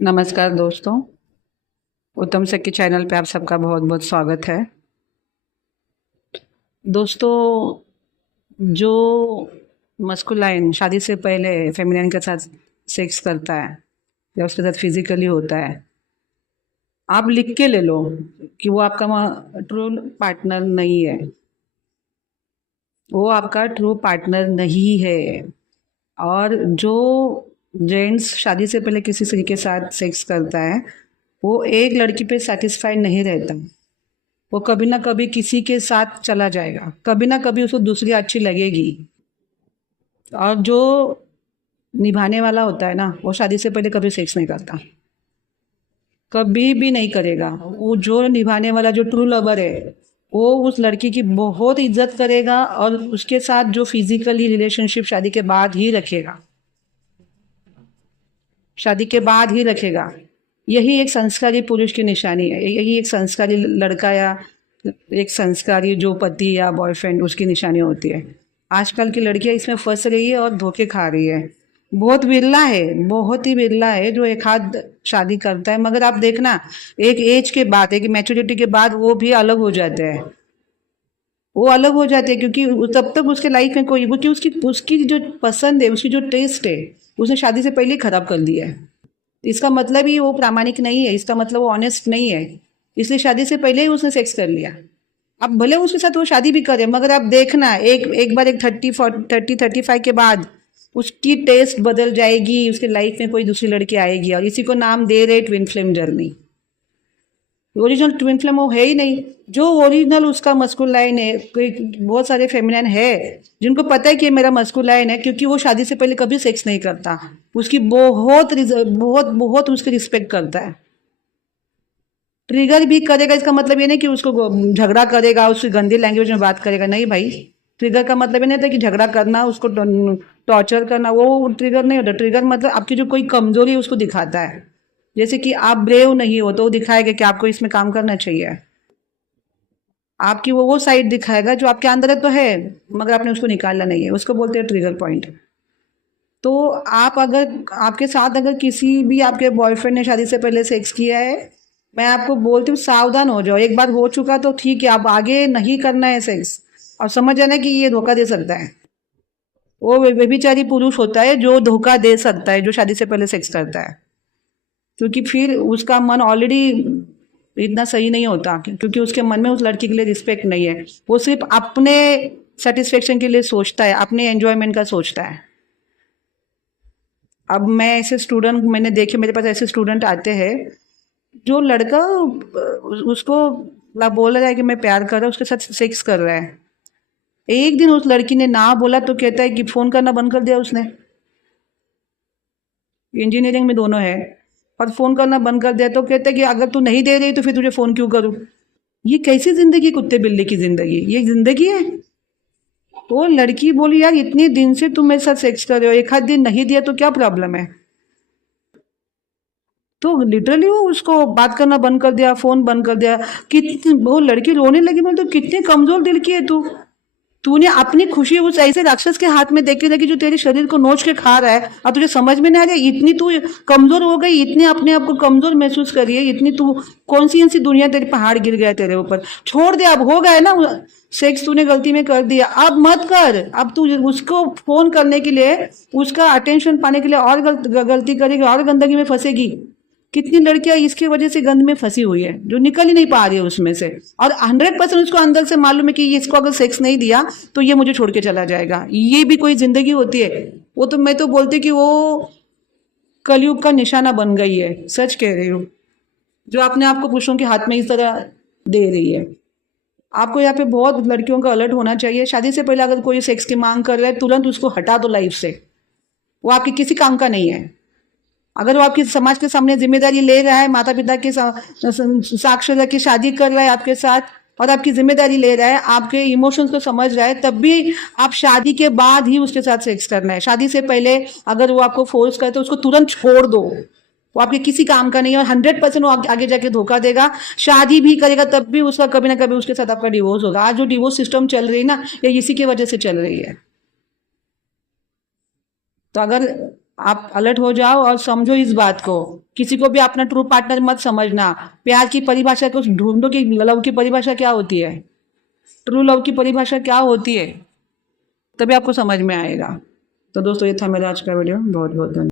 नमस्कार दोस्तों। उत्तम सर के चैनल पे आप सबका बहुत बहुत स्वागत है। दोस्तों, जो मस्कुलाइन शादी से पहले फेमिनिन के साथ सेक्स करता है या उसके साथ फिजिकली होता है, आप लिख के ले लो कि वो आपका ट्रू पार्टनर नहीं है। वो आपका ट्रू पार्टनर नहीं है। और जो जेंट्स शादी से पहले किसी स्त्री के साथ सेक्स करता है, वो एक लड़की पे सेटिस्फाइड नहीं रहता। वो कभी ना कभी किसी के साथ चला जाएगा, कभी ना कभी उसको दूसरी अच्छी लगेगी। और जो निभाने वाला होता है ना, वो शादी से पहले कभी सेक्स नहीं करता, कभी भी नहीं करेगा। वो जो निभाने वाला, जो ट्रू लवर है, वो उस लड़की की बहुत इज्जत करेगा और उसके साथ जो फिजिकली रिलेशनशिप शादी के बाद ही रखेगा, शादी के बाद ही रखेगा। यही एक संस्कारी पुरुष की निशानी है, यही एक संस्कारी लड़का या एक संस्कारी जो पति या बॉयफ्रेंड, उसकी निशानी होती है। आजकल की लड़कियां इसमें फंस रही है और धोखे खा रही है। बहुत विरला है, बहुत ही विरला है जो एक हाथ शादी करता है। मगर आप देखना, एक एज के बाद, एक मैच्योरिटी के बाद वो भी अलग हो जाते हैं। वो अलग हो जाते हैं क्योंकि तब तक उसके लाइफ में कोई, क्योंकि उसकी उसकी जो पसंद है, उसकी जो टेस्ट है, उसने शादी से पहले ही खराब कर दिया है। इसका मतलब ही वो प्रामाणिक नहीं है, इसका मतलब वो ऑनेस्ट नहीं है। इसलिए शादी से पहले ही उसने सेक्स कर लिया। अब भले उसके साथ वो शादी भी करे, मगर आप देखना, एक एक बार, एक 35 के बाद उसकी टेस्ट बदल जाएगी, उसके लाइफ में कोई दूसरी लड़की आएगी। और इसी को नाम दे रहे twin flame journey. Original twin flame वो है ही नहीं। जो ओरिजिनल उसका मस्कुलाइन है, कोई बहुत सारे फेमिनिन है जिनको पता है कि ये मेरा मस्कुलाइन है, क्योंकि वो शादी से पहले कभी सेक्स नहीं करता, उसकी बहुत बहुत उसकी रिस्पेक्ट करता है। ट्रिगर भी करेगा, इसका मतलब ये नहीं कि उसको झगड़ा करेगा, उसकी गंदी लैंग्वेज में बात करेगा, नहीं भाई। ट्रिगर का मतलब ये नहीं था कि झगड़ा करना, उसको टॉर्चर करना, वो ट्रिगर नहीं होता। ट्रिगर मतलब आपकी जो कोई कमजोरी है उसको दिखाता है। जैसे कि आप ब्रेव नहीं हो तो वो दिखाएगा कि आपको इसमें काम करना चाहिए। आपकी वो साइड दिखाएगा जो आपके अंदर है तो है, मगर आपने उसको निकालना नहीं है, उसको बोलते हैं ट्रिगर पॉइंट। तो आप अगर, आपके साथ अगर किसी भी आपके बॉयफ्रेंड ने शादी से पहले सेक्स किया है, मैं आपको बोलती हूँ सावधान हो जाओ। एक बार हो चुका तो ठीक है, आप आगे नहीं करना है सेक्स। और समझ जाना कि ये धोखा दे सकता है। वो व्यभिचारी पुरुष होता है जो धोखा दे सकता है, जो शादी से पहले सेक्स करता है। क्योंकि फिर उसका मन ऑलरेडी इतना सही नहीं होता, क्योंकि उसके मन में उस लड़की के लिए रिस्पेक्ट नहीं है। वो सिर्फ अपने सेटिस्फेक्शन के लिए सोचता है, अपने एंजॉयमेंट का सोचता है। अब मैं ऐसे स्टूडेंट मैंने देखे, मेरे पास ऐसे स्टूडेंट आते हैं जो लड़का उसको बोल रहा है कि मैं प्यार कर रहा हूँ, उसके साथ सेक्स कर रहा है। एक दिन उस लड़की ने ना बोला तो कहता है कि फोन करना बंद कर दिया उसने। इंजीनियरिंग में दोनों है, और फोन करना बंद कर दिया तो कहता है कि अगर तू नहीं दे रही तो फिर तुझे फोन क्यों करूं। ये कैसी जिंदगी, कुत्ते बिल्ली की जिंदगी, ये जिंदगी है? तो लड़की बोली, यार इतने दिन से तुम मेरे साथ सेक्स कर रहे हो, एक आध दिन नहीं दिया तो क्या प्रॉब्लम है? तो लिटरली वो उसको बात करना बंद कर दिया, फोन बंद कर दिया। कितनी वो लड़की रोने लगी। बोले तो कितने कमजोर दिल की है तू। तूने अपनी खुशी उस ऐसे राक्षस के हाथ में देख के देखी जो तेरे शरीर को नोच के खा रहा है, और तुझे समझ में नहीं आ रहा है। इतनी तू कमजोर हो गई, इतने अपने आप को कमजोर महसूस करी है, इतनी तू कौन सी ऐसी दुनिया, तेरे पहाड़ गिर गया तेरे ऊपर। छोड़ दे, अब हो गया ना सेक्स, तूने गलती में कर दिया, अब मत कर। अब तू उसको फोन करने के लिए, उसका अटेंशन पाने के लिए और गलती करेगी और गंदगी में फंसेगी। कितनी लड़कियां इसकी वजह से गंद में फंसी हुई है, जो निकल ही नहीं पा रही है उसमें से। और 100% उसको अंदर से मालूम है कि इसको अगर सेक्स नहीं दिया तो ये मुझे छोड़ के चला जाएगा। ये भी कोई जिंदगी होती है? वो तो, मैं तो बोलती कि वो कलयुग का निशाना बन गई है। सच कह रही हूँ। जो अपने आप को पुरुषों के हाथ में इस तरह दे रही है। आपको यहाँ पे बहुत लड़कियों का अलर्ट होना चाहिए। शादी से पहले अगर कोई सेक्स की मांग कर रहा है, तुरंत उसको हटा दो लाइफ से। वो आपके किसी काम का नहीं है। अगर वो आपकी समाज के सामने जिम्मेदारी ले रहा है, माता पिता के साक्ष्य रख के शादी कर रहा है आपके साथ, और आपकी जिम्मेदारी ले रहा है, आपके इमोशंस को समझ रहा है, तब भी आप शादी के बाद ही उसके साथ सेक्स करना है। शादी से पहले अगर वो आपको फोर्स करे तो उसको तुरंत छोड़ दो। वो आपके किसी काम का नहीं है, और 100% वो आगे जाके धोखा देगा। शादी भी करेगा तब भी उसका कभी ना कभी उसके साथ आपका डिवोर्स होगा। आज जो डिवोर्स सिस्टम चल रही है ना, ये इसी की वजह से चल रही है। तो अगर आप अलर्ट हो जाओ और समझो इस बात को। किसी को भी अपना ट्रू पार्टनर मत समझना। प्यार की परिभाषा को ढूंढो कि लव की परिभाषा क्या होती है, ट्रू लव की परिभाषा क्या होती है, तभी आपको समझ में आएगा। तो दोस्तों ये था मेरा आज का वीडियो। बहुत बहुत धन्यवाद।